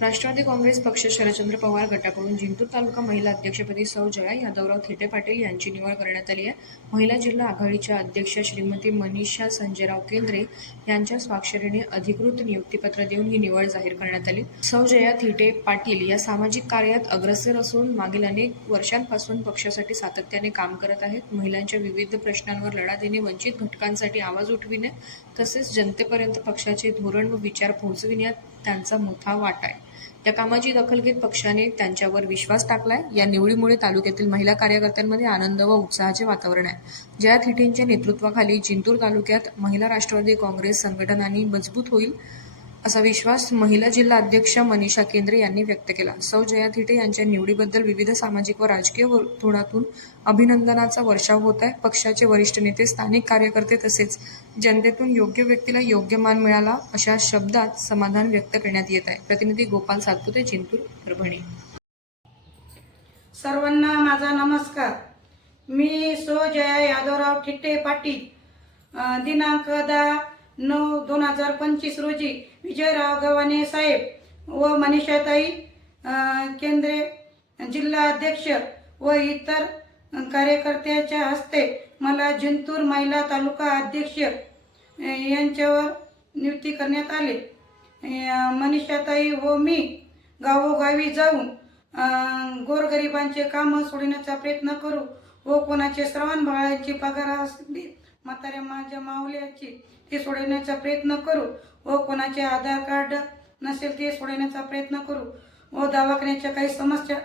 राष्ट्रवादी काँग्रेस पक्ष शरदचंद्र पवार गटाकडून जिंतूर तालुका महिला अध्यक्षपदी सौ जया यादवराव थिटे पाटील यांची निवड करण्यात आली आहे. महिला जिल्हा आघाडीच्या अध्यक्ष श्रीमती मनीषा संजयराव केंद्रे यांच्या स्वाक्षरीने अधिकृत नियुक्तीपत्र देऊन ही निवड जाहीर करण्यात आली. सौ जया थिटे पाटील या सामाजिक कार्यात अग्रसर असून मागील अनेक वर्षांपासून पक्षासाठी सातत्याने काम करत आहेत. महिलांच्या विविध प्रश्नांवर लढा देणे वंचित घटकांसाठी आवाज उठविणे तसेच जनतेपर्यंत पक्षाचे धोरण व विचार पोहोचविण्यात त्यांचा मोठा वाटा आहे. त्या कामाची दखल घेत पक्षाने त्यांच्यावर विश्वास टाकलाय. या निवडीमुळे तालुक्यातील महिला कार्यकर्त्यांमध्ये आनंद व उत्साहाचे वातावरण आहे. जया थिटेंच्या नेतृत्वाखाली जिंतूर तालुक्यात महिला राष्ट्रवादी काँग्रेस संघटनांनी मजबूत होईल असा विश्वास महिला जिल्हा अध्यक्ष मनीषा केंद्रे यांनी व्यक्त केला. सौ जया थिटे यांच्या निवडीबद्दल विविध सामाजिक व राजकीय वर्तुळातून अभिनंदनाचा वर्षाव होत आहे. पक्षाचे वरिष्ठ नेते स्थानिक कार्यकर्ते तसेच जनतेतून योग्य व्यक्तीला योग्य मान मिळाला अशा शब्दात समाधान व्यक्त करण्यात येत आहे. प्रतिनिधी गोपाल सातपुते चिंतूर परभणी. सर्वांना माझा नमस्कार. मी सो जया यादवराव ठिट्टे पाटील दिनांक दहा नऊ दोन हजार पंचवीस रोजी विजयराव गव्हाणे साहेब व मनीषाताई केंद्रे जिल्हा अध्यक्ष व इतर कार्यकर्त्याच्या हस्ते मला जिंतूर महिला तालुका अध्यक्ष यांच्यावर नियुक्ती करण्यात आली. मनीषाताई व मी गावोगावी जाऊन गोरगरिबांचे कामं सोडण्याचा प्रयत्न करू व कोणाचे श्रवण बाळाची पगार असली म्हाताऱ्या माझ्या माऊल्याची ते सोडवण्याचा प्रयत्न करू. व कोणाचे आधार कार्ड नसेल ते सोडवण्याचा प्रयत्न करू. व दवाखान्याच्या काही समस्या